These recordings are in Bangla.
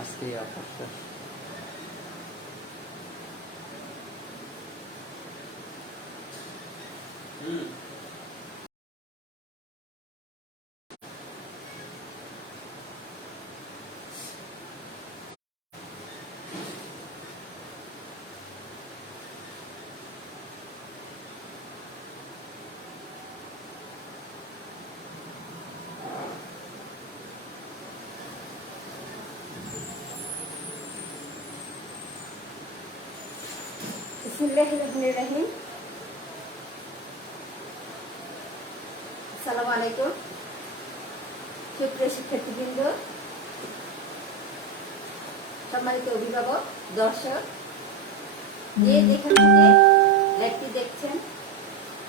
আজকে অফারটা বিসমিল্লাহিররহমানিররহিম। আসসালামু আলাইকুম সুপ্রিয় শিক্ষার্থীবৃন্দ, সম্মানিত অভিভাবক, দর্শক, যে যেখান থেকে লাইভটি দেখছেন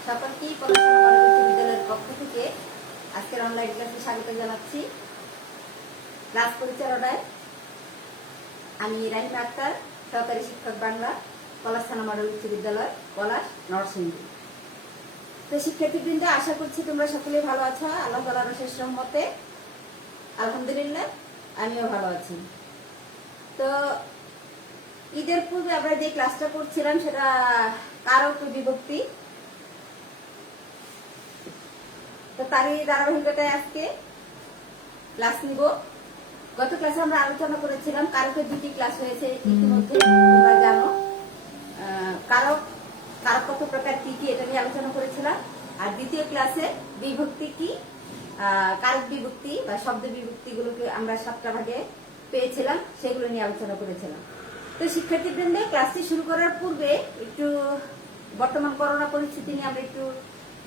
সকলকেই পড়াশোনা পরবর্তী বিদ্যালয়ের পক্ষ থেকে আজকের অনলাইন ক্লাসে স্বাগত জানাচ্ছি। ক্লাস পরিচালনায় আমি রাহিমা আক্তার, সহকারী শিক্ষক বাংলা, পলাশ থানা মডেল উচ্চ বিদ্যালয়, পলাশ, নরসিংদী। তো শিক্ষার্থীবৃন্দ, আশা করছি তোমরা সকলে ভালো আছো। আল্লাহ তাআলার অশেষ রহমতে আলহামদুলিল্লাহ আমিও ভালো আছি। তো ঈদের পূর্বে আমরা যে ক্লাসটা করছিলাম সেটা কারক বিভক্তি, তো তারই ধারাবাহিকতায় আজকে ক্লাস নিব। গত ক্লাসে আমরা আলোচনা করেছিলাম কারকের দুটি ক্লাস হয়েছে ইতিমধ্যে, তোমরা জানো। কারক কারক কত প্রকার কি কি এটা নিয়ে আলোচনা করেছিলাম। আর দ্বিতীয় ক্লাসে বিভক্তি কি, কারক বিভক্তি বা শব্দ বিভক্তি গুলোকে আমরা 7টা ভাগে পেয়েছিলাম, সেগুলো নিয়ে আলোচনা করেছিলাম। তো শিক্ষার্থীবৃন্দ, ক্লাসটি শুরু করার পূর্বে একটু বর্তমান করোনা পরিস্থিতি নিয়ে আমরা একটু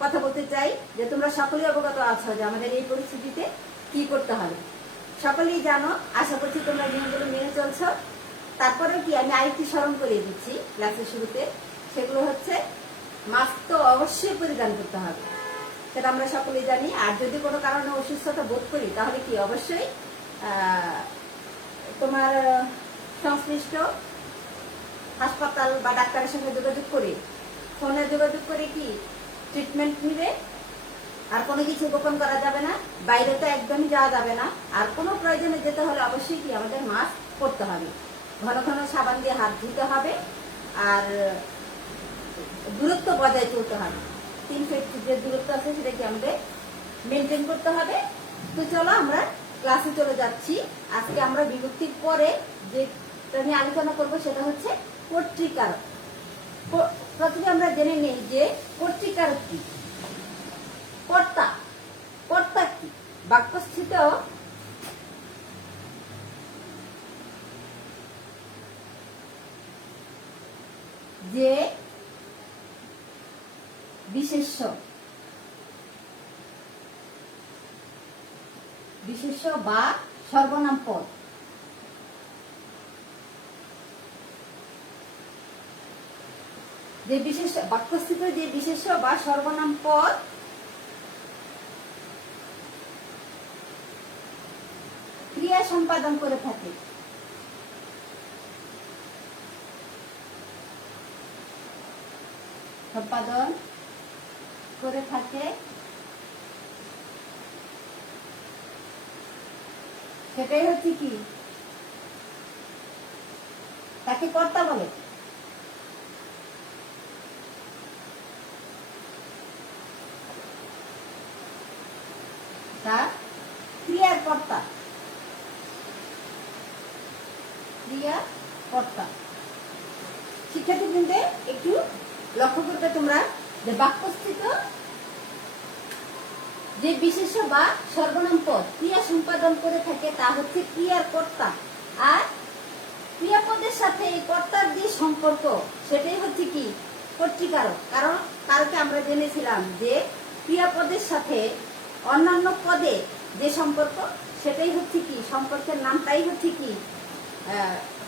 কথা বলতে চাই, যে তোমরা সকলেই অবগত আছো যে আমাদের এই পরিস্থিতিতে কি করতে হবে। সকলেই জানো, আশা করছি তোমরা নিয়মগুলো মেনে চলছো। তারপরেও কি আমি আরেকটি স্মরণ করিয়ে দিচ্ছি ক্লাসের শুরুতে, সেগুলো হচ্ছে মাস্ক তো অবশ্যই পরিধান করতে হবে, সেটা আমরা সকলেই জানি। আর যদি কোনো কারণে অসুস্থতা বোধ করি তাহলে কি অবশ্যই তোমার সংশ্লিষ্ট হাসপাতাল বা ডাক্তারের সঙ্গে যোগাযোগ করে, ফোনে যোগাযোগ করে কি ট্রিটমেন্ট নিবে। আর কোনো কিছু গোপন করা যাবে না, বাইরে তো একদমই যাওয়া যাবে না। আর কোনো প্রয়োজনে যেতে হলে অবশ্যই কি আমাদের মাস্ক পরতে হবে, ঘন ঘন সাবান দিয়ে হাত ধুতে হবে, আর দূরত্ব বজায় চলতে হবে। 3 ফিট যে দূরত্ব আছে সেটা কি আমাদের মেনটেন করতে হবে। তো চলো আমরা ক্লাসে চলে যাচ্ছি। আজকে আমরা বিভক্তির পরে যেটা নিয়ে আলোচনা করব সেটা হচ্ছে কর্তৃকারক। প্রথমে আমরা জেনে নেই যে কর্তৃকারক কি। কর্তা, কর্তা কি? বাক্যস্থিত যে বিশেষ্য, বিশেষ্য বা সর্বনাম পদ, যে বিশেষ বাক্যস্থিত যে বিশেষ্য বা সর্বনাম পদ ক্রিয়া সম্পাদন করে থাকে। সম্পাদন করে থাকে সেটাই হচ্ছে কি, তাকে কর্তা বলে। তার ক্রিয়ার কর্তা, ক্রিয়া কর্তা। শিক্ষার্থীবৃন্দে একটু লক্ষ্য করবে তোমরা যে বাক্যস্থিত যে বিশেষ্য বা সর্বনাম পদ ক্রিয়া সম্পাদন করে থাকে তা হচ্ছে ক্রিয়ার কর্তা। আর ক্রিয়াপদের সাথে এই কর্তার যে সম্পর্ক সেটাই হচ্ছে কি কর্তৃকারক। কারণ কারকে আমরা জেনেছিলাম যে ক্রিয়াপদের সাথে অন্যান্য পদে যে সম্পর্ক সেটাই হচ্ছে কি, সম্পর্কের নামটাই হচ্ছে কি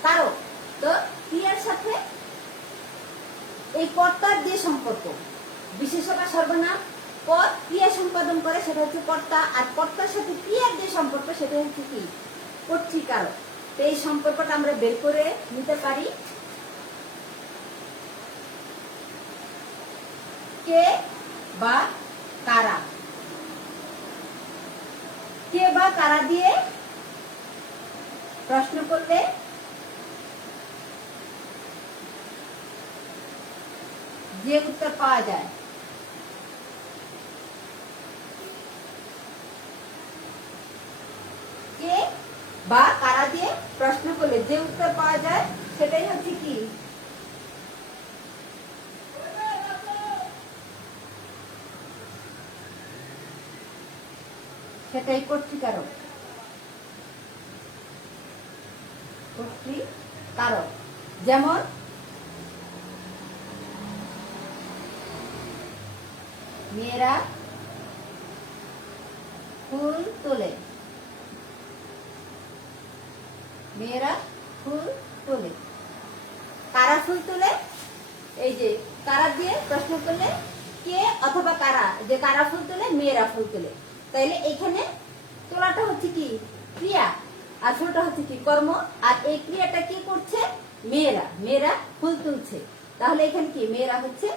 কারক। তো ক্রিয়ার সাথে এই কর্তার যে সম্পর্ক, বিশেষ্য বা সর্বনাম পদ ক্রিয়া সম্পাদন করে সেটা হচ্ছে কর্তা, আর কর্তার সাথে ক্রিয়ার যে সম্পর্ক সেটা হচ্ছে কি কর্তৃকারক। তো এই সম্পর্কটা আমরা বের করে নিতে পারি। কে বা কারা, কে বা কারা দিয়ে প্রশ্ন করলে যে উত্তর পাওয়া যায়, কে বা কারা দিয়ে প্রশ্ন করলে যে উত্তর পাওয়া যায় সেটাই হচ্ছে কি, সেটাই কর্তৃকারক। কর্তৃকারক যেমন মেয়েরা ফুল তোলে, মেয়েরা ফুল তোলে। কারা ফুল তোলে, এই যে কারা দিয়ে প্রশ্ন করলে কে অথবা কারা, যে কারা ফুল তোলে, মেয়েরা ফুল তোলে। তাইলে এখানে তোলাটা হচ্ছে কি ক্রিয়া, আর ফুলটা হচ্ছে কি কর্ম, আর এই ক্রিয়াটা কি করছে, মেয়েরা, মেয়েরা ফুল তুলছে। তাহলে এখানে কি মেয়েরা হচ্ছে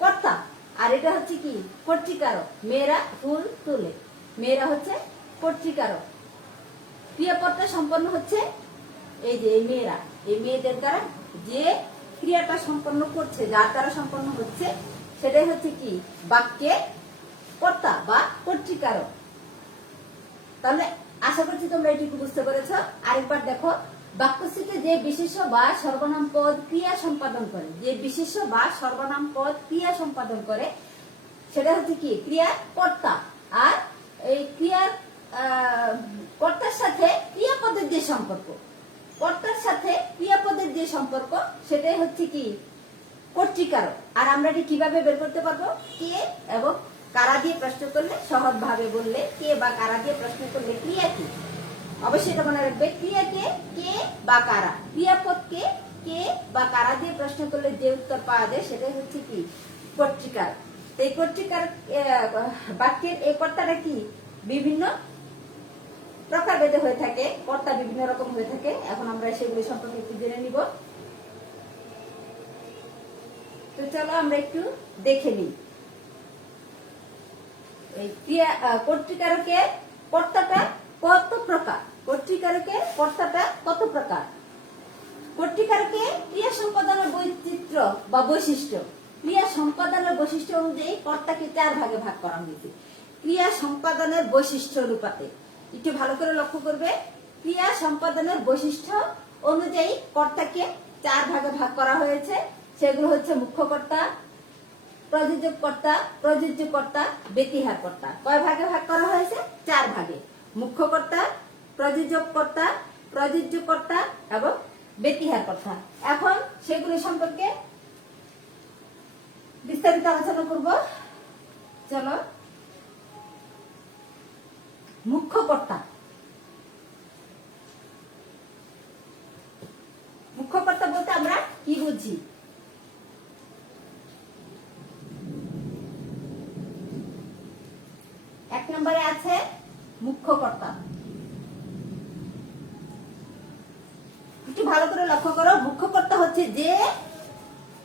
কর্তা, আর এটা হচ্ছে কি কর্তৃকারক। মেয়েরা ফুল তোলে, মেয়েরা হচ্ছে কর্তৃকারক। ক্রিয়াপদটা সম্পন্ন হচ্ছে এই যে মেয়েরা, এই মেয়েদের দ্বারা যে ক্রিয়াটা সম্পন্ন করছে, যার দ্বারা সম্পন্ন হচ্ছে, সেটাই হচ্ছে কি বাক্যের কর্তা বা কর্তৃকারক। তাহলে আশা করছি তোমরা এটুকু বুঝতে পেরেছো। আরেকবার দেখো, বাক্যস্থিতে যে বিশেষ্য বা সর্বনাম পদ ক্রিয়া সম্পাদন করে, যে বিশেষ্য বা সর্বনাম পদ ক্রিয়া সম্পাদন করে, সেটা হচ্ছে কি ক্রিয়ার কর্তা। আর এই ক্রিয়ার কর্তার সাথে ক্রিয়াপদের যে সম্পর্ক, কর্তার সাথে ক্রিয়াপদের যে সম্পর্ক, সেটাই হচ্ছে কি কর্তৃকারক। আর আমরা এটি কিভাবে বের করতে পারবো, কে এবং কারা দিয়ে প্রশ্ন করলে, সহজ ভাবে বললে কে বা কারা দিয়ে প্রশ্ন করলে ক্রিয়া কি, অবশ্যই এটা মনে রাখবে। ক্রিয়া কে বা কারা, ক্রিয়াপদ কে বা কারা দিয়ে প্রশ্ন করলে যে উত্তর পাওয়া যায় সেটাই হচ্ছে কি কর্তৃকার। এই কর্তৃকার বাক্যের এই কর্তাটা কি বিভিন্ন প্রকারভেদে হয়ে থাকে, কর্তা বিভিন্ন রকম হয়ে থাকে। এখন আমরা সেগুলি সম্পর্কে একটু জেনে নিব। তো চলো আমরা একটু দেখে নিই। এই ক্রিয়া কর্তৃকারকের কর্তাটা কত প্রকার, কর্তৃকারকের কর্তাটা কত প্রকার। কর্তৃকারকে ক্রিয়া সম্পাদনের বৈচিত্র্য বা বৈশিষ্ট্য, ক্রিয়া সম্পাদনের বৈশিষ্ট্য অনুযায়ী কর্তাকে 4 ভাগে ভাগ করা হয়েছে। ক্রিয়া সম্পাদনের বৈশিষ্ট্য অনুপাতে, একটু ভালো করে লক্ষ্য করবে, ক্রিয়া সম্পাদনের বৈশিষ্ট্য অনুযায়ী কর্তাকে 4 ভাগে ভাগ করা হয়েছে। সেগুলো হচ্ছে মুখ্য কর্তা, প্রযোজক কর্তা, প্রযোজ্য কর্তা, ব্যতিহার কর্তা। কয় ভাগে ভাগ করা হয়েছে? 4 ভাগে। মুখ্য কর্তা, প্রযোজক কর্তা, প্রযোজ্য কর্তা এবং ব্যতিহার কর্তা। এখন সেগুলো সম্পর্কে বিস্তারিত আলোচনা করব। চলো, মুখ্য কর্তা। মুখ্য কর্তা বলতে আমরা কি বুঝি? এক নম্বরে আছে মুখ্য কর্তা। একটু ভালো করে লক্ষ্য করো, মুখ্য কর্তা হচ্ছে যে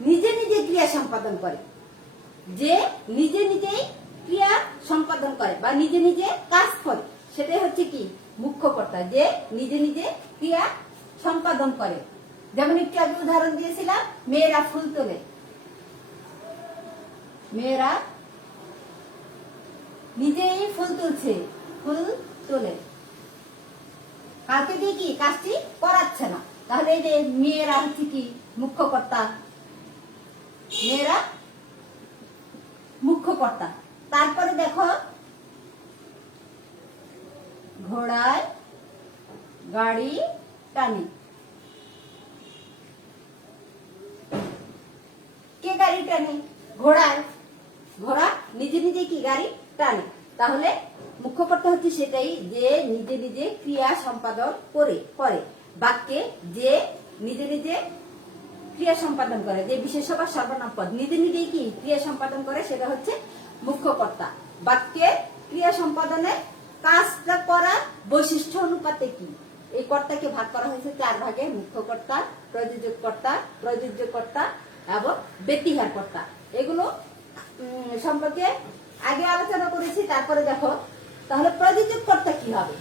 নিজে নিজে ক্রিয়া সম্পাদন করে, যে নিজে নিজেই ক্রিয়া সম্পাদন করে বা নিজে নিজে কাজ করে, সেটাই হচ্ছে কি মুখ্য কর্তা, যে নিজে নিজে ক্রিয়া সম্পাদন করে। যেমন একটু আগে উদাহরণ দিয়েছিলাম, মেয়েরা ফুল তোলে। মেয়েরা নিজেই ফুল তুলছে, ফুল তোলে। কাউকে দিয়ে কি কাজটি করাচ্ছে না। তাহলে এই যে মেয়েরা হচ্ছে কি মুখ্য কর্তা, মেয়েরা মুখ্য কর্তা। তারপরে দেখো, ঘোড়ায় গাড়ি টানে। কে গাড়ি টানে? ঘোড়ায়। ঘোড়া নিজে নিজে কি গাড়ি টানে। তাহলে মুখ্য কর্তা হচ্ছে সেটাই, যে নিজে নিজে ক্রিয়া সম্পাদন করে। বাক্যে যে নিজে নিজে ক্রিয়া সম্পাদন করে, যে বিশেষ্য বা সর্বনাম পদ নিজে নিজেই কি ক্রিয়া সম্পাদন করে, সেটা হচ্ছে মুখ্য কর্তা। বাক্যের ক্রিয়া সম্পাদনে কাজটা করা বৈশিষ্ট্য অনুপাতে কি এই কর্তাকে ভাগ করা হয়েছে 4 ভাগে। মুখ্য কর্তা, প্রযোজক কর্তা, প্রযোজ্য কর্তা এবং ব্যতিহার কর্তা। এগুলো সম্পর্কে আগে আলোচনা করেছি। তারপরে দেখো, তাহলে প্রযোজক কর্তা কি হবে?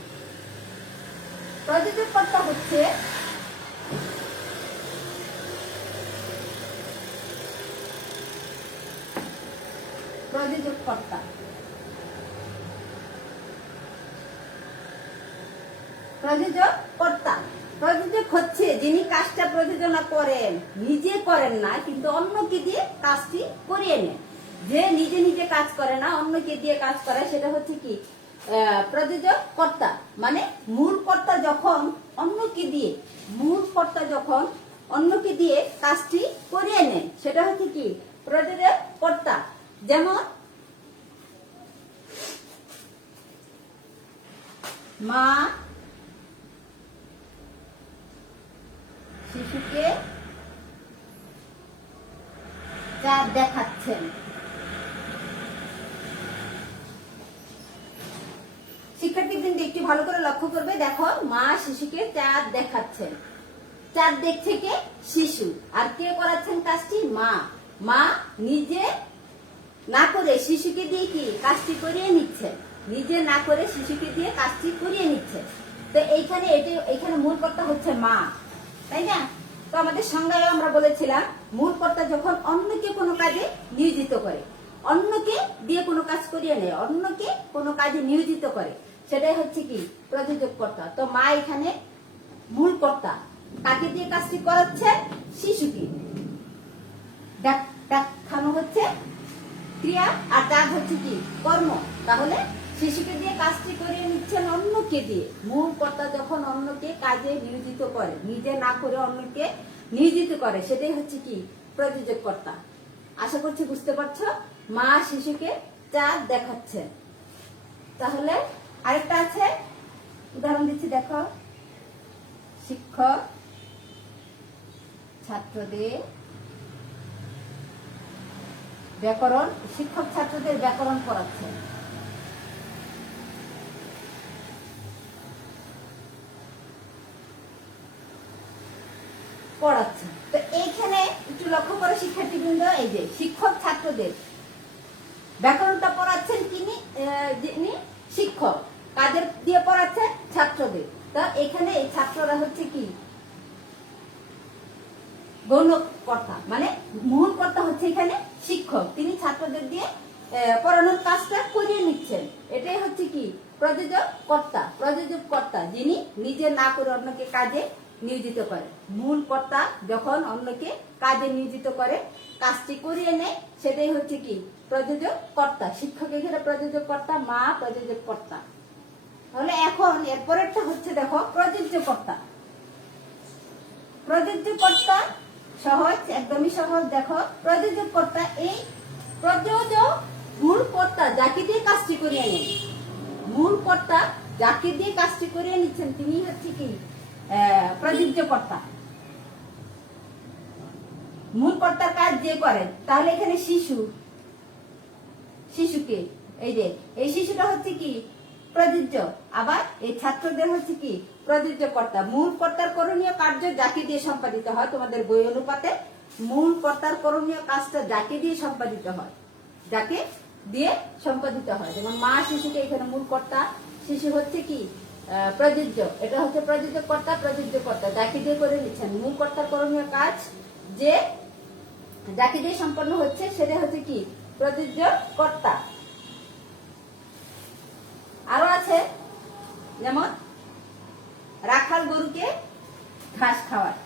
প্রযোজক কর্তা হচ্ছে প্রযোজক কর্তা। প্রযোজক কর্তা প্রযোজক হচ্ছে যিনি কাজটা প্রযোজনা করেন, নিজে করেন না কিন্তু অন্যকে দিয়ে কাজটি করিয়ে নেন। যে নিজে নিজে কাজ করে না, অন্যকে দিয়ে কাজ করে, সেটা হচ্ছে কি প্রযোজক কর্তা। মানে মূল কর্তা যখন অন্যকে দিয়ে কাজটি করিয়ে নেন, সেটা হচ্ছে কি প্রযোজক কর্তা। যেমন মা শিশুকে চাঁদ দেখাচ্ছেন। শিক্ষার্থীবৃন্দ একটু ভালো করে লক্ষ্য করবে, দেখো মা শিশুকে চাঁদ দেখাচ্ছেন। চাঁদ দেখছে কে? শিশু। আর কে করাচ্ছেন কাজটি? মা। মা নিজে না করে শিশুকে দিয়ে কি কাজটি করিয়ে নিচ্ছে, নিজে না করে শিশুকে দিয়ে কাজটি করিয়ে নিচ্ছে। তো এইখানে মূল কর্তা হচ্ছে মা, তাই না? তো আমাদের সংজ্ঞায় আমরা বলেছিলাম মূল কর্তা যখন অন্যকে কোনো কাজে নিয়োজিত করে, অন্যকে দিয়ে কোনো কাজ করিয়ে নেয়, অন্যকে কোনো কাজে নিয়োজিত করে, সেটাই হচ্ছে কি প্রযোজক কর্তা। তো মা এখানে মূল কর্তা, কাকে দিয়ে কাজটি করাচ্ছে? শিশুকে। দেখানো হচ্ছে ক্রিয়া আর কাজ হচ্ছে কি কর্ম। তাহলে শিশুকে দিয়ে কাজটি করিয়ে নিচ্ছেন অন্যকে দিয়ে। মূল কর্তা যখন অন্যকে কাজে নিয়োজিত করে, নিজে না করে অন্যকে নিয়োজিত করে, সেটাই হচ্ছে কি প্রযোজক কর্তা। আশা করছি বুঝতে পারছো। মা শিশুকে চাঁদ দেখাচ্ছে। তাহলে আরেকটা আছে, উদাহরণ দিচ্ছি, দেখো শিক্ষক ছাত্রদের ব্যাকরণ পড়াচ্ছে। তো এইখানে একটু লক্ষ্য করে শিক্ষার্থীবৃন্দ, এই যে শিক্ষক ছাত্রদের ব্যাকরণটা পড়াচ্ছেন যিনি শিক্ষক, কাদের দিয়ে পড়াচ্ছেন? ছাত্রদের। তা এখানে এই ছাত্ররা হচ্ছে কি গৌণ কর্তা, মানে মূল কর্তা হচ্ছে এখানে শিক্ষক, তিনি ছাত্রদের দিয়ে পড়ানোর কাজটা করিয়ে নিচ্ছেন। এটাই হচ্ছে কি প্রযোজক কর্তা, যিনি নিজে না করে অন্যকে কাজে নিয়োজিত করে। মূল কর্তা যখন অন্যকে কাজে নিয়োজিত করে, কাজটি করিয়ে নেয়, সেটাই হচ্ছে কি প্রযোজক কর্তা। শিক্ষক এখানে প্রযোজক কর্তা, মা প্রযোজক কর্তা। তাহলে এখন এরপরেরটা হচ্ছে দেখো প্রযোজ্য কর্তা। প্রযোজ্য কর্তা সহজ, একদমই সহজ। দেখো প্রযোজক কর্তা, এই প্রযোজক মূল কর্তা যাকে দিয়ে কাজটি করিয়ে নেন, মূল কর্তা যাকে দিয়ে কাজটি করিয়ে নিচ্ছেন, তিনি হচ্ছে কি প্রযোজ্য কর্তা। মূল কর্তার কাজ যে করেন, তাহলে এখানে শিশুকে, এই শিশুটা হচ্ছে কি প্রযোজ্য, আবার এই ছাত্রদের হচ্ছে কি প্রযোজ্য কর্তা। মূল কর্তার করণীয় কার্য যাকে দিয়ে সম্পাদিত হয়, তোমাদের বই অনুপাতে মূল কর্তার করণীয় কাজটা যাকে দিয়ে সম্পাদিত হয়, যেমন মা শিশুকে, এখানে মূল কর্তা, শিশু হচ্ছে কি প্রযোজ্য, এটা হচ্ছে প্রযোজক কর্তা, যাকে দিয়ে করে নিচ্ছেন। মূল কর্তার করণীয় কাজ যে যাকে দিয়ে সম্পন্ন হচ্ছে, সেটা হচ্ছে কি প্রযোজ্য কর্তা। আরো আছে, যেমন রাখাল গরুকে ঘাস খাওয়ায়।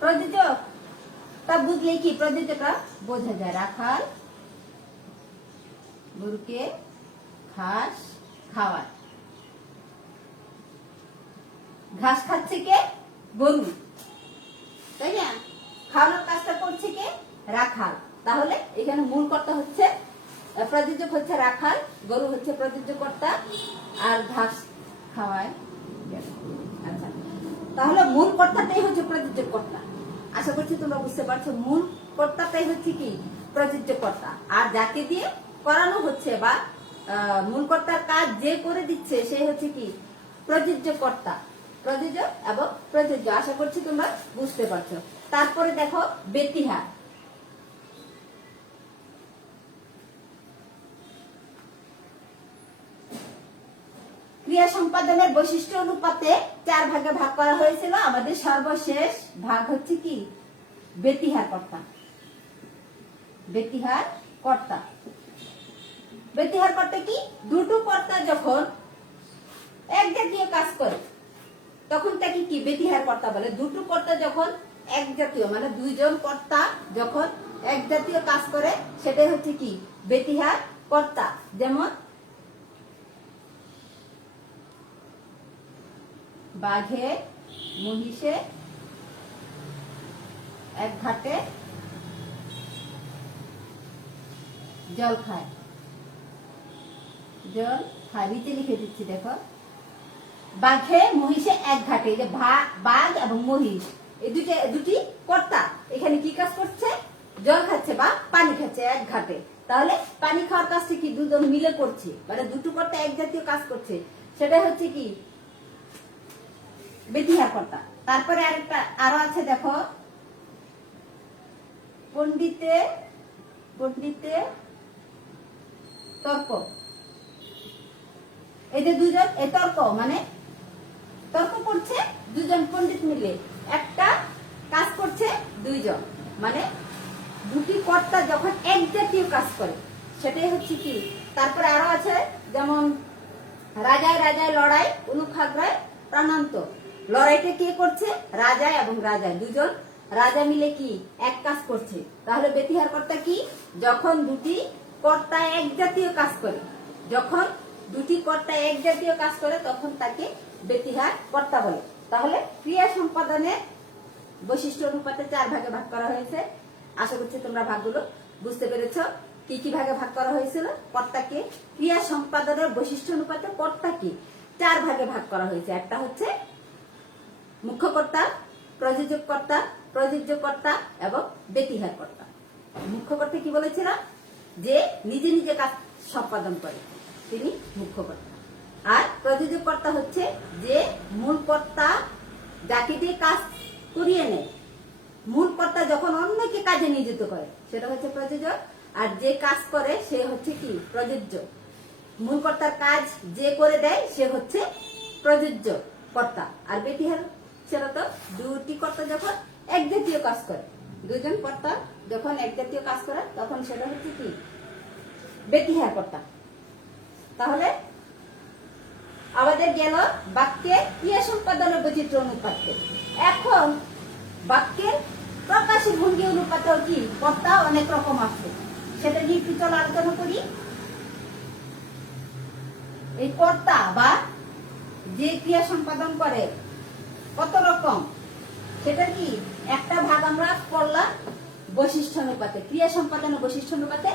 প্রযোজকটা বুঝলে কি প্রযোজকটা বোঝা যায়। রাখাল গরুকে ঘাস খাওয়ায়, ঘাস খাচ্ছে কে? গরু, তাই না? খাওয়ানোর কাজটা করছে কে? রাখাল। তাহলে এখানে মূল কর্তা হচ্ছে, প্রযোজক হচ্ছে রাখাল, গরু হচ্ছে প্রযোজ্য কর্তা, আর ঘাস খাওয়ায়। আচ্ছা, তাহলে মূল কর্তাটাই হচ্ছে প্রযোজ্য কর্তা। আশা করছি তোমরা বুঝতে পারছো, মূল কর্তাটাই হচ্ছে কি প্রযোজ্য কর্তা, আর যাকে দিয়ে করানো হচ্ছে বা মূল কর্তার কাজ যে করে দিচ্ছে, সে হচ্ছে কি প্রযোজ্য কর্তা। প্রযোজক এবং প্রযোজ্য, আশা করছি তোমরা বুঝতে পারছো। তারপরে দেখো ব্যতিহার। ক্রিয়া সম্পাদনের বৈশিষ্ট্য অনুপাতে 4 ভাগে ভাগ করা হয়েছিল। আমাদের সর্বশেষ ভাগ হচ্ছে কি ব্যতিহার কর্তা। ব্যতিহার কর্তা, ব্যতিহার কর্তা কি? দুটো কর্তা যখন এক জাতীয় কাজ করে তখন তাকে কি ব্যতিহার কর্তা বলে। দুটো কর্তা যখন এক জাতীয় মানে দুইজন কর্তা যখন এক জাতীয় কাজ করে সেটাই হচ্ছে কি ব্যতিহার কর্তা। যেমন বাঘে মহিষে এক ঘাটে জল খায়। জল খায়, নিচে লিখে দিচ্ছি দেখো। বাঘে মহিষে এক ঘাটে, যে বাঘ এবং মহিষ এই দুটি কর্তা এখানে কি কাজ করছে? জল খাচ্ছে বা পানি খাচ্ছে এক ঘাটে। তাহলে পানি খাওয়ার কাজটা কি দুজন মিলে করছে, মানে দুটো কর্তা এক জাতীয় কাজ করছে, সেটাই হচ্ছে কি ব্যতিহার কর্তা। তারপরে আরো আছে দেখো, পণ্ডিতে তর্ক। এই যে দুজন এই তর্ক মানে তর্ক করছে দুজন পণ্ডিত মিলে, একটা কাজ করছে দুইজন, মানে দুটি কর্তা যখন এক জাতীয় কাজ করে সেটাই হচ্ছে কি। তারপরে আরো আছে যেমন রাজায় রাজায় লড়াই, অনুখাগ্রায় প্রাণান্ত। লড়াইটা কে করছে? রাজা এবং রাজা, দুজন রাজা মিলে কি এক কাজ করছে। তাহলে ব্যতিহার কর্তা কি? যখন দুটি কর্তা এক জাতীয় কাজ করে, যখন দুটি কর্তা এক জাতীয় কাজ করে তখন তাকে ব্যতিহার কর্তা বলে। তাহলে ক্রিয়া সম্পাদনের বৈশিষ্ট্য অনুপাতে 4 ভাগে ভাগ করা হয়েছে। আশা করছি তোমরা ভাগগুলো বুঝতে পেরেছো। কি কি ভাগে ভাগ করা হয়েছিল? কর্তাকে ক্রিয়া সম্পাদনের বৈশিষ্ট্য অনুপাতে কর্তাকে 4 ভাগে ভাগ করা হয়েছে। একটা হচ্ছে মুখ্য কর্তা, প্রযোজক কর্তা, প্রযোজ্য কর্তা এবং ব্যতিহার কর্তা। মুখ্য কর্তা কি বলেছিলাম? যে নিজে নিজে কাজ সম্পাদন করে, তিনি মুখ্য কর্তা। আর প্রযোজক কর্তা হচ্ছে যে মূল কর্তা যাকে দিয়ে কাজ করিয়ে নেয়, মূল কর্তা যখন অন্যকে কাজে নিয়োজিত করে সেটা হচ্ছে প্রযোজক। আর যে কাজ করে সে হচ্ছে কি প্রযোজ্য। মূল কর্তার কাজ যে করে দেয় সে হচ্ছে প্রযোজ্য কর্তা। আর ব্যতিহার সেটা তো দুটি কর্তা যখন এক জাতীয় কাজ করে, দুজন কর্তা যখন এক জাতীয় কাজ করে তখন সেটা হচ্ছে কি ব্যতিহার কর্তা। তাহলে আমাদের গেল বাক্যের ক্রিয়া সম্পাদনের বৈচিত্র্য অনুপাতে। এখন বাক্যের প্রকাশী ভঙ্গি অনুপাতেও কি কর্তা অনেক রকম আছে, সেটা নিয়ে একটু চলো আলোচনা করি। এই কর্তা বা যে ক্রিয়া সম্পাদন করে কত রকম, সেটা কি একটা ভাগ আমরা করলাম বৈশিষ্ট্য অনুপাতে, ক্রিয়া সম্পাদনের বৈশিষ্ট্য অনুপাতে।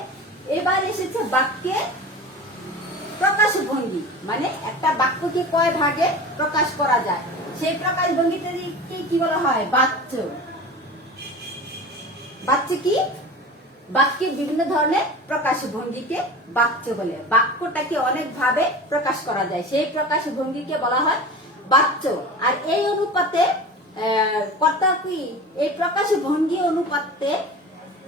এবার এসেছে বাক্যে প্রকাশ ভঙ্গি, মানে একটা বাক্যকে কয় ভাগে প্রকাশ করা যায় সেই প্রকাশ ভঙ্গিটাকে কি বলা হয়? বাচ্য। বাচ্য কি? বাক্যের বিভিন্ন ধরনের প্রকাশ ভঙ্গিকে বাচ্য বলে। বাক্যটাকে অনেক ভাবে প্রকাশ করা যায়, সেই প্রকাশ ভঙ্গিকে বলা হয় বাচ্য। আর এই অনুপাতে কর্তা কি এই প্রকাশ ভঙ্গি অনুপাতে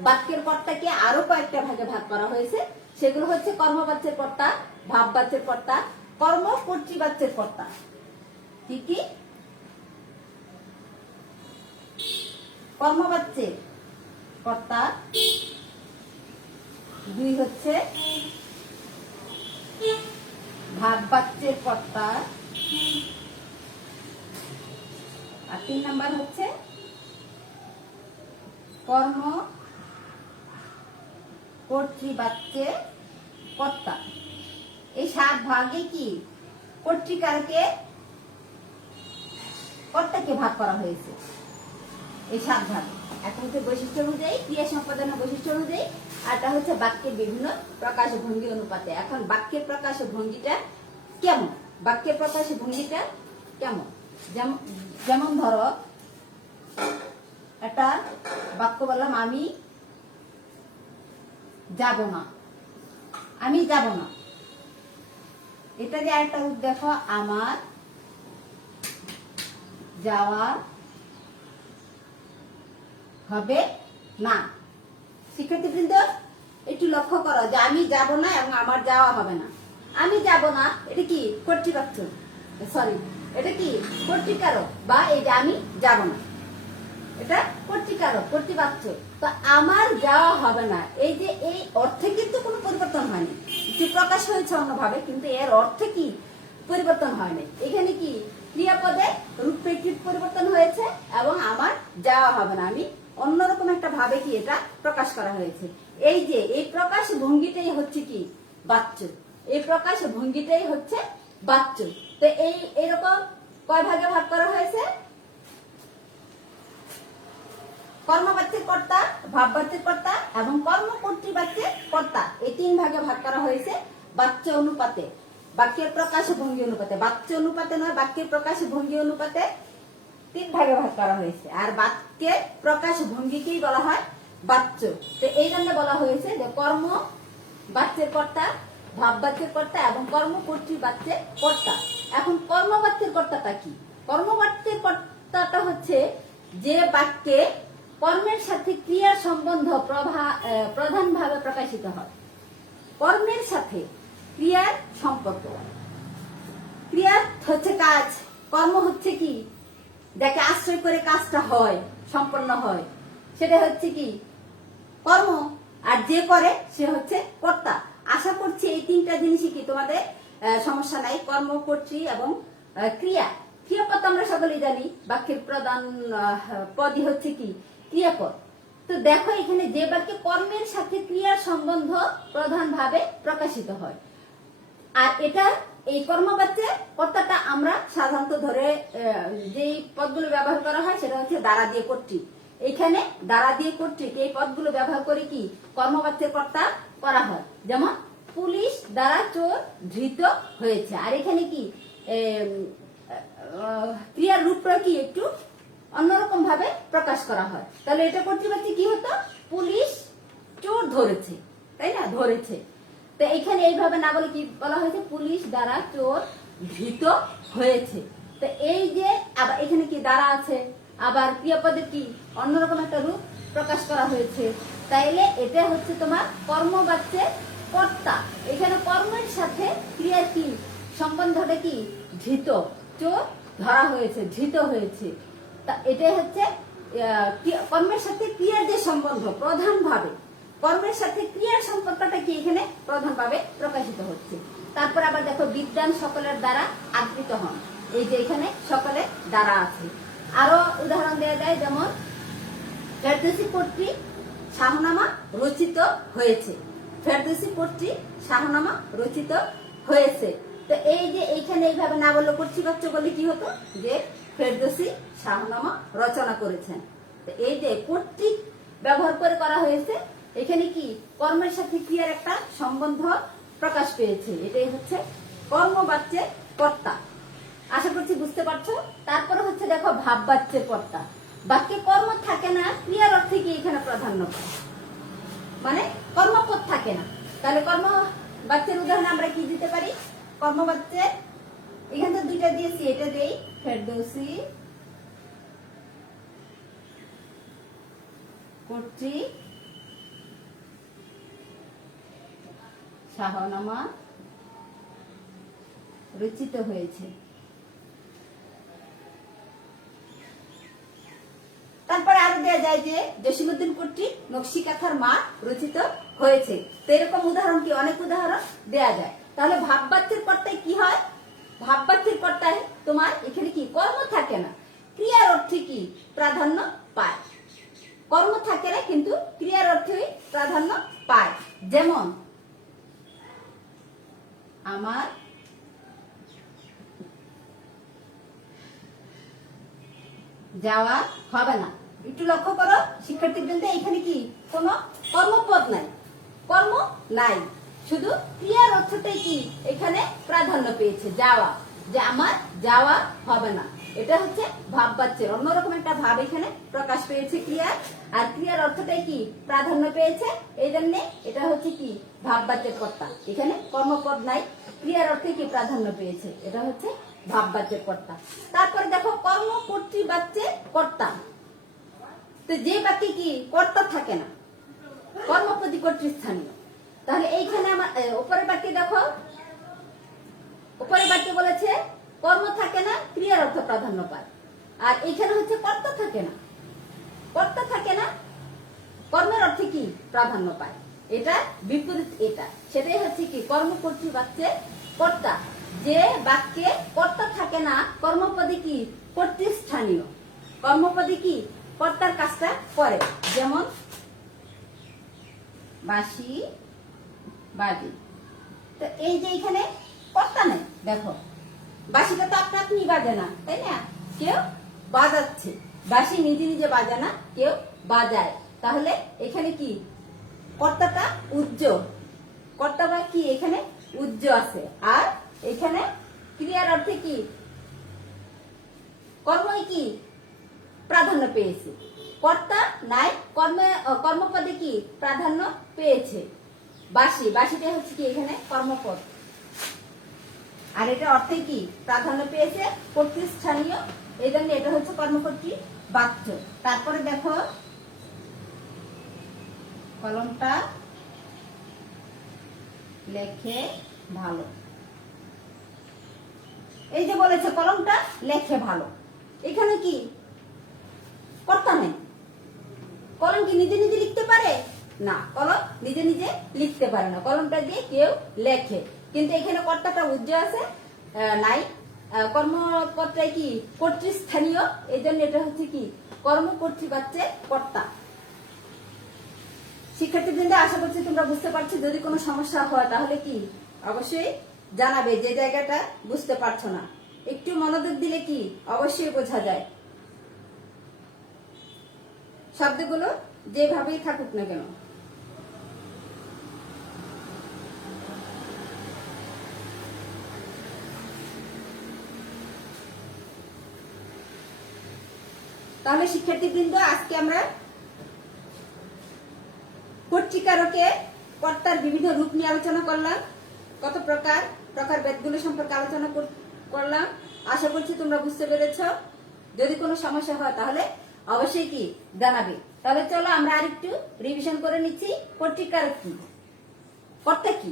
বাক্যের কর্তাকে আরো কয়েকটা ভাগে ভাগ করা হয়েছে। সেগুলো হচ্ছে কর্মবাচ্যের কর্তা, ভাববাচ্যের কর্তা, কর্ম কর্তৃবাচ্যের কর্তা। কি কি? কর্মবাচ্যের কর্তা, 2 হচ্ছে ভাববাচ্যের কর্তা, আর 3 নাম্বার হচ্ছে কর্ম কর্তৃবাচ্যের কর্তা। এই 7 ভাগে কি কর্তৃকারকে কর্তাকে ভাগ করা হয়েছে এই 7 ভাগে। একটা হচ্ছে বৈশিষ্ট্য অনুযায়ী, ক্রিয়া সম্পাদনের বৈশিষ্ট্য অনুযায়ী, আরটা হচ্ছে বাক্যের বিভিন্ন প্রকাশ ভঙ্গি অনুপাতে। এখন বাক্যের প্রকাশ ভঙ্গিটা কেমন? বাক্যের প্রকাশ ভঙ্গিটা কেমন? যেমন ধরো একটা বাক্য বললাম, আমি যাব না, আমি যাব না। এটা যে একটা দেখো, আমার যাওয়া হবে না। শিক্ষার্থীবৃন্দ একটু লক্ষ্য করো যে আমি যাব না এবং আমার যাওয়া হবে না। আমি যাব না, এটা কি কর্তৃপক্ষ, সরি এটা কি কর্তৃকারক, বা এই যে আমি যাব না এটা কর্তৃকারক কর্তৃপক্ষ। তো আমার যাওয়া হবে না, এই যে এই অর্থে কিন্তু কোনো পরিবর্তন হয়নি, একটু প্রকাশ হয়েছে অন্যভাবে, কিন্তু এর অর্থে কি পরিবর্তন হয়নি। এখানে কি ক্রিয়াপদে রূপরেখির পরিবর্তন হয়েছে এবং আমার যাওয়া হবে না, আমি অন্যরকম একটা ভাবে কি এটা প্রকাশ করা হয়েছে। এই যে এই প্রকাশ ভঙ্গিটাই হচ্ছে কি বাচ্য, এই প্রকাশ ভঙ্গিটাই হচ্ছে বাচ্য। তো এই এরকম কয় ভাগে ভাগ করা হয়েছে? কর্মবাচ্যের কর্তা, ভাববাচ্যের কর্তা এবং কর্মকর্তৃবাচ্যের কর্তা, এই 3 ভাগে ভাগ করা হয়েছে বাচ্য অনুপাতে, বাক্যের প্রকাশ ভঙ্গি অনুপাতে। বাচ্য অনুপাতে নয়, বাক্যের প্রকাশ ভঙ্গি অনুপাতে 3 ভাগে ভাগ করা হয়েছে। আর বাক্যের প্রকাশ ভঙ্গিকেই বলা হয় বাচ্য। তো এই জন্য বলা হয়েছে যে কর্ম বাচ্যের কর্তা, ভাববাচ্যের কর্তা এবং কর্মকর্তৃবাচ্যের কর্তা। এখন কর্মবাচ্যের কর্তাটা কি? কর্মবাচ্যের কর্তাটা হচ্ছে যে বাক্যে কর্মের সাথে ক্রিয়ার সম্বন্ধ প্রধানভাবে প্রকাশিত হয়। কর্মের সাথে ক্রিয়ার সম্পর্ক, ক্রিয়া হচ্ছে কাজ, কর্ম হচ্ছে কি যাকে আশ্রয় করে কাজটা হয়, সম্পন্ন হয়, সেটা হচ্ছে কি কর্ম। আর যে করে সে হচ্ছে কর্তা। আশা করছি এই 3টা জিনিসই কি তোমাদের সমস্যা নাই। কর্ম, কর্তৃ এবং ক্রিয়া। ক্রিয়াপদ আমরা সকলেই জানি, বাক্যের প্রধান পদই হচ্ছে কি ক্রিয়াপদ। তো দেখো এখানে যে বাক্যে কর্মের সাথে ক্রিয়ার সম্বন্ধ প্রধানভাবে প্রকাশিত হয়, আর এটা এই কর্মবাচ্যের কর্তাটা আমরা সাধারণত ধরে যেই পদগুলো ব্যবহার করা হয় সেটা হচ্ছে দ্বারা দিয়ে কর্তৃক। এখানে দ্বারা দিয়ে কর্তৃক এই পদগুলো ব্যবহার করে কি কর্মবাচ্যের কর্তা করা হয়। যেমন পুলিশ দ্বারা চোর ধৃত হয়েছে। আর এখানে কি ক্রিয়ার রূপটা কি একটু অন্যরকম ভাবে প্রকাশ করা হয়। তাহলে এটা কর্তৃপক্ষে কি হতো, পুলিশ চোর ধরেছে, তাই না, ধরেছে। তো এখানে এইভাবে না বলে কি বলা হয়েছে, পুলিশ দ্বারা চোর ধৃত হয়েছে। তো এই যে আবার এখানে কি দ্বারা আছে, আবার ক্রিয়াপদের কি অন্যরকম একটা রূপ প্রকাশ করা হয়েছে। তাইলে এটা হচ্ছে তোমার কর্মবাচ্যের কর্তা। এখানে কর্মের সাথে ক্রিয়ার কি সম্বন্ধটা কি ধৃত, চোর ধরা হয়েছে, ধৃত হয়েছে। তা এটাই হচ্ছে কর্মের সাথে ক্রিয়ার যে সম্বন্ধ প্রধানভাবে, কর্মের সাথে ক্রিয়ার সম্পর্কটা কি এখানে প্রধানভাবে প্রকাশিত হচ্ছে। তারপর আবার দেখো বিদ্বান সকলের দ্বারা আদৃত হন, এই যে এখানে সকলের দ্বারা আছে। আরো উদাহরণ দেওয়া যায়, যেমন ফেরদৌসী কর্তৃক শাহনামা রচিত হয়েছে, ফেরদৌসী কর্তৃক শাহনামা রচিত হয়েছে। তো এই যে এইখানে এইভাবে না বললে কর্তৃপক্ষ বলে কি হতো, যে ফেরদৌসী শাহনামা রচনা করেছেন। তো এই যে কর্তৃক ব্যবহার করে করা হয়েছে, এখানে কি কর্মের সাথে ক্রিয়ার একটা সম্বন্ধ প্রকাশ পেয়েছে। এটাই হচ্ছে কর্মবাচ্যের কর্তা। আশা করছি বুঝতে পারছো। তারপরে হচ্ছে দেখো ভাববাচ্যের কর্তা। বাক্যে কর্ম থাকে না, ক্রিয়ার অর্থে কি এখানে প্রাধান্য পায়, মানে কর্মপদ থাকে না। তাহলে কর্মবাচ্যের উদাহরণ আমরা কি দিতে পারি? কর্মবাচ্যে এখানে তো 2টা দিয়েছি, এটা দেই ফেরদৌসী কর্তৃক শাহনামা রচিত হয়েছে। তারপরে আরো দেওয়া যায় যে জসীমউদ্দিন কর্তৃক নকশি কাঁথার মাঠ রচিত হয়েছে। তো এরকম উদাহরণ কি অনেক উদাহরণ দেওয়া যায়। তাহলে ভাববাচ্যের কর্তায় কি হয়, ভাববাচ্যের কর্তায় তোমার এখানে কি কর্ম থাকে না, ক্রিয়ার অর্থে কি প্রাধান্য পায়। কর্ম থাকে না কিন্তু ক্রিয়ার অর্থে প্রাধান্য পায়। যেমন আমার যাওয়া হবে না। একটু লক্ষ্য করো শিক্ষার্থীবৃন্দ, এখানে কি কোনো কর্মপদ নাই, কর্ম নাই, শুধু ক্রিয়ার অর্থটাই কি এখানে প্রাধান্য পেয়েছে, যাওয়া, যে আমার যাওয়া হবে না। এটা হচ্ছে ভাববাচ্যের অন্যরকম একটা ভাব এখানে প্রকাশ পেয়েছে ক্রিয়ার, আর ক্রিয়ার অর্থটাই কি প্রাধান্য পেয়েছে, এই জন্য এটা হচ্ছে কি ভাববাচ্যের কর্তা। এখানে কর্মপদ নাই, ক্রিয়ার অর্থে কি প্রাধান্য পেয়েছে, এটা হচ্ছে ভাববাচ্যের কর্তা। তারপরে দেখো কর্মকর্তৃবাচ্যের কর্তা। তো যে বাক্যে কি কর্তা থাকে না, কর্মপদী কর্তৃস্থানীয়, তাহলে এইখানে আমার উপরের বাক্যে দেখো উপরে বাক্যে বলেছে কর্ম থাকে না, ক্রিয়ার অর্থ প্রাধান্য পায়। আর এখানে হচ্ছে কর্তা থাকে না, কর্তা থাকে না, কর্মের অর্থে কি প্রাধান্য পায়। এটা বিপরীত, এটা সেটাই হচ্ছে কি কর্মকর্তৃ বাক্যে কর্তা। যে বাক্যে কর্তা থাকে না, কর্মপদে কি কর্তৃস্থানীয়, কর্মপদে কি কর্তার কাজটা করে। যেমন বাঁশি বাজি, তো এই যে এখানে কর্তা নেই, দেখো বাঁশিটা তো আপনা আপনি বাজে না, তাই না, কেউ বাজাচ্ছে। বাঁশি নিজে নিজে বাজে না, কেউ বাজায়। তাহলে এখানে কি কর্তাটা উজ্জ, কর্তা বা কি এখানে উজ্জ আছে। আর এখানে ক্রিয়ার অর্থে কি কর্মই কি প্রাধান্য পেয়েছে, কর্তা নাই, কর্মপদে কি প্রাধান্য পেয়েছে। বাঁশি, বাঁশিটা হচ্ছে কি এখানে কর্মপদ, আর এটা অর্থে কি প্রাধান্য পেয়েছে কর্তৃস্থানীয়, এই জন্য এটা হচ্ছে কর্মকর্তৃ বাক্য। তারপরে দেখো কলমটা লেখে ভালো, এই যে বলেছে কলমটা লেখে ভালো, এখানে কি কর্তা নেই। কলম কি নিজে নিজে লিখতে পারে না, কলম নিজে নিজে লিখতে পারে না, কলমটা দিয়ে কেউ লেখে। কিন্তু এখানে কর্তাটা উজ্জ আছে, নাই, কর্মপদটাই কি কর্তৃস্থানীয়, এই জন্য এটা হচ্ছে কি কর্মকর্তৃবাচ্যে কর্তা। শিক্ষার্থীবৃন্দ, আশা করছি তোমরা বুঝতে পারছো। যদি কোনো সমস্যা হয় তাহলে কি অবশ্যই জানাবে, যে জায়গাটা বুঝতে পারছো না। একটু মনোযোগ দিলে কি অবশ্যই বোঝা যায়। শব্দগুলো যেভাবেই থাকুক না কেন। তাহলে শিক্ষার্থীবৃন্দ, আজকে আমরা কর্তৃকারকে কর্তার বিভিন্ন রূপ নিয়ে আলোচনা করলাম, কত প্রকার প্রকারভেদগুলো সম্পর্কে আলোচনা করলাম। আশা করছি তোমরা বুঝতে পেরেছ। যদি কোনো সমস্যা হয় তাহলে অবশ্যই কি জানাবে। তাহলে চলো আমরা আরেকটু রিভিশন করে নিচ্ছি। কর্তৃকারক কি, কর্তা কি,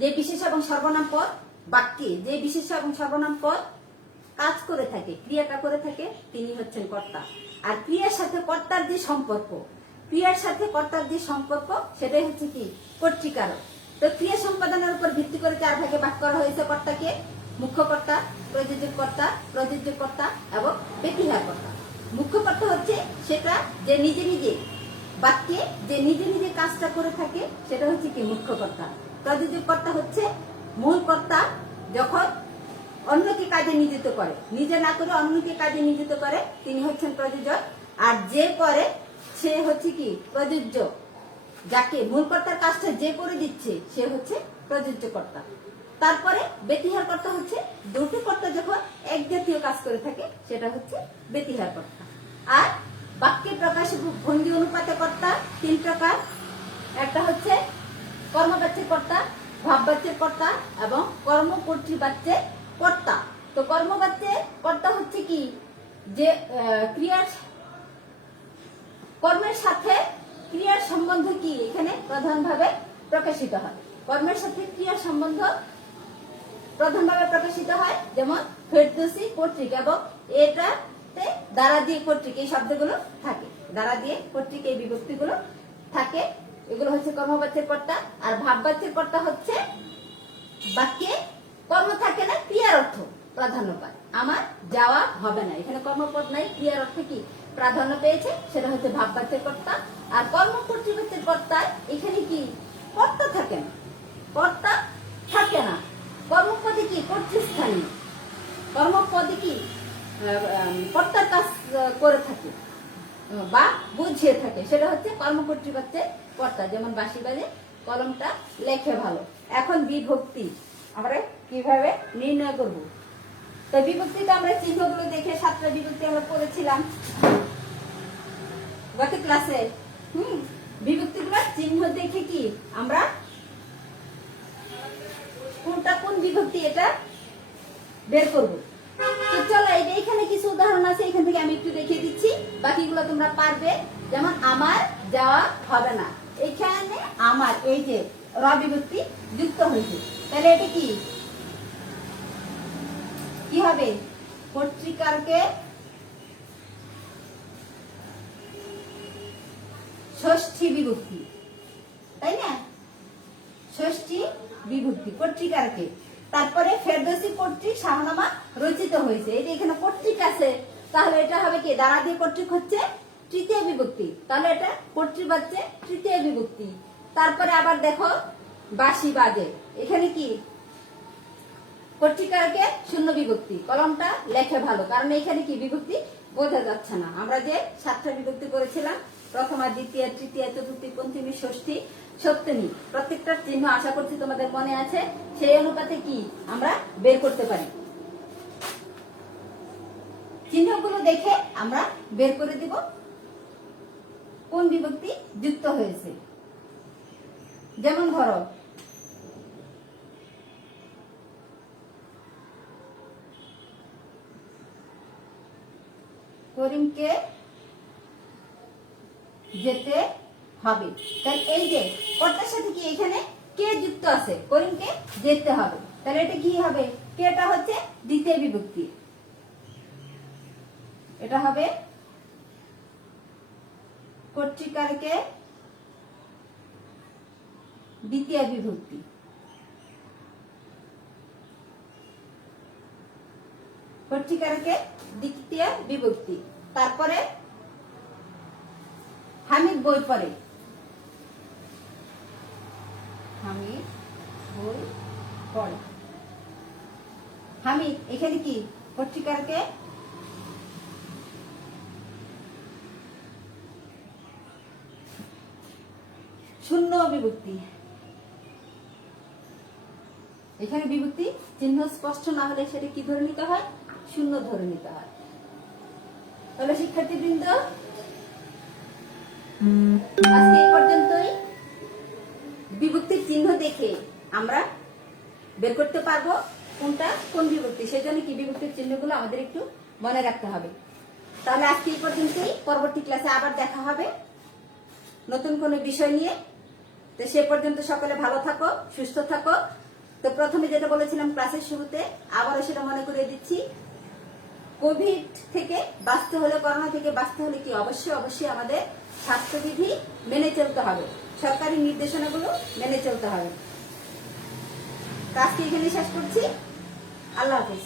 যে বিশেষ এবং সর্বনাম পদ বাক্যে যে বিশেষ এবং সর্বনাম পদ কাজ করে থাকে, ক্রিয়াটা করে থাকে, তিনি হচ্ছেন কর্তা। আর ক্রিয়ার সাথে কর্তার যে সম্পর্ক, ক্রিয়ার সাথে কর্তার যে সম্পর্ক, সেটাই হচ্ছে কি কর্তৃকারক। তো ক্রিয়া সম্পাদনের উপর ভিত্তি করে 4 ভাগে ভাগ করা হয়েছে কর্তাকে: মুখ্য কর্তা, প্রযোজক কর্তা, প্রযোজ্য কর্তা এবং ব্যতিহার কর্তা। মুখ্য কর্তা হচ্ছে সেটা যে নিজে নিজে বাক্যে যে নিজে নিজে কাজটা করে থাকে, সেটা হচ্ছে কি মুখ্য কর্তা। প্রযোজক কর্তা হচ্ছে মূল কর্তা, যখন অন্যকে কাজে নিয়োজিত করে, নিজে না করে অন্যকে কাজে নিয়োজিত করে, তিনি হচ্ছেন প্রযোজক। আর যে করে সে হচ্ছে কি প্রযোজ্য, যাকে মূল কর্তার কাজটা যে করে দিচ্ছে সে হচ্ছে প্রযোজ্য কর্তা। তারপরে ব্যতিহার কর্তা হচ্ছে দুটি কর্তা যখন এক জাতীয় কাজ করে থাকে, সেটা হচ্ছে ব্যতিহার কর্তা। আর বাক্যে প্রকাশ ভঙ্গি অনুপাতে কর্তা 3 প্রকার। একটা হচ্ছে কর্মবাচ্যের কর্তা, ভাববাচ্যের কর্তা এবং কর্মকর্তৃবাচ্যের কর্তা। তো কর্মবাচ্যে কর্তা হচ্ছে কি যে ক্রিয়ার কর্মের সাথে ক্রিয়ার সম্বন্ধ কি এখানে প্রধানভাবে প্রকাশিত হয়। কর্মের সাথে ক্রিয়ার সম্বন্ধ প্রধানভাবে প্রকাশিত হয়, যেমন ফেরদৌসী কর্তৃক, এবং এটাতে দ্বারা দিয়ে কর্তৃক এই শব্দগুলো থাকে, দ্বারা দিয়ে কর্তৃক এই বিভক্তিগুলো থাকে। এগুলো হচ্ছে কর্মবাচ্যের কর্তা। আর ভাববাচ্যের কর্তা হচ্ছে বাক্যে কর্ম থাকে না, ক্রিয়ার অর্থ প্রাধান্য পায়। আমার যাওয়া হবে না, এখানে কর্মপদ নাই, ক্রিয়ার অর্থে কি প্রাধান্য পেয়েছে, সেটা হচ্ছে ভাববাচ্যের কর্তা। আর কর্মকর্তৃবাচ্যের কর্তা এখানে কি কর্তা থাকে না, কর্তা থাকে না, কর্মপদে কি কর্তৃস্থানীয়, কর্মপদে কি কর্তার কাজ করে থাকে বা বুঝিয়ে থাকে, সেটা হচ্ছে কর্মকর্তৃবাচ্যের কর্তা। যেমন বাঁশি বাজে, কলমটা লেখে ভালো। এখন বিভক্তি আমরা কিভাবে নির্ণয় করব? তো বিভক্তিতে আমরা চিহ্নগুলো দেখে 7টা বিভক্তি আমরা পড়েছিলাম গত ক্লাসে। বিভক্তিগুলোর চিহ্ন দেখে কি আমরা কোনটা কোন বিভক্তি এটা বের করব। তো চলো, এখানে কিছু উদাহরণ আছে, এখান থেকে আমি একটু দেখিয়ে দিচ্ছি, বাকিগুলো তোমরা পারবে। যেমন আমার যাওয়া হবে না, এখানে আমার এই যে র বিভক্তি যুক্ত হয়েছে, তাহলে এটা কি কি হবে? পত্রিকারকে ষষ্ঠী বিভক্তি, তাই না? ষষ্ঠী বিভক্তি পত্রিকারকে। তারপরে ফেরদৌসী কর্তৃক শাহনামা রচিত হয়েছে, এই যে এখানে কর্তৃক আছে, তাহলে এটা হবে কি? দ্বারা দিয়ে কর্তৃক হচ্ছে তৃতীয় বিভক্তি, তাহলে এটা কর্তৃবাচ্যে তৃতীয় বিভক্তি। তারপরে আবার দেখো বাঁশি বাজে, এখানে কি? কর্তৃকারকে শূন্য বিভক্তি। কলমটা লেখে ভালো, কারণ এখানে কি বিভক্তি বোঝা যাচ্ছে না। আমরা যে 7টা বিভক্তি করেছিলাম, প্রথমা, দ্বিতীয়, তৃতীয়, চতুর্থী, পঞ্চমী, ষষ্ঠী, সপ্তমী, প্রত্যেকটার চিহ্ন আশা করছি তোমাদের মনে আছে। সেই অনুপাতে কি আমরা বের করতে পারি, চিহ্নগুলো দেখে আমরা বের করে দিব কোন বিভক্তি যুক্ত হয়েছে। যেমন ধরো করিমকে যেতে হবে, তাহলে এই যে কর্তার সাথে কি এখানে কে যুক্ত আছে, করিমকে যেতে হবে, তাহলে এটা কি হবে? কেটা হচ্ছে দ্বিতীয় বিভক্তি, এটা হবে কর্তৃকারকে দ্বিতীয় বিভক্তি। কর্তৃকারকে দ্বিতীয় বিভক্তি। তারপরে হামিদ বই পড়ে, হামিদ বই পড়ে, হামিদ এখানে কি? কর্তৃকারকে শূন্য বিভক্তি। এখানে বিভক্তি চিহ্ন স্পষ্ট না হলে সেটা কি ধরে নিতে হয়? শূন্য ধরে নিতে হয়। তাহলে শিক্ষার্থীবৃন্দ, আজকে এই পর্যন্তই। বিভক্তির চিহ্ন দেখে আমরা বের করতে পারবো কোনটা কোন বিভক্তি, সেজন্য কি বিভক্তির চিহ্নগুলো আমাদের একটু মনে রাখতে হবে। তাহলে আজকে এই পর্যন্তই, পরবর্তী ক্লাসে আবার দেখা হবে নতুন কোনো বিষয় নিয়ে। তো সে পর্যন্ত সকলে ভালো থাকো, সুস্থ থাকো। তো প্রথমে যেটা বলেছিলাম ক্লাসের শুরুতে, আবারও সেটা মনে করিয়ে দিচ্ছি, কোভিড থেকে বাঁচতে হলে, করোনা থেকে বাঁচতে হলে কি অবশ্যই আমাদের স্বাস্থ্যবিধি মেনে চলতে হবে, সরকারি নির্দেশনাগুলো মেনে চলতে হবে। আজকে এখানে শেষ করছি। আল্লাহ হাফেজ।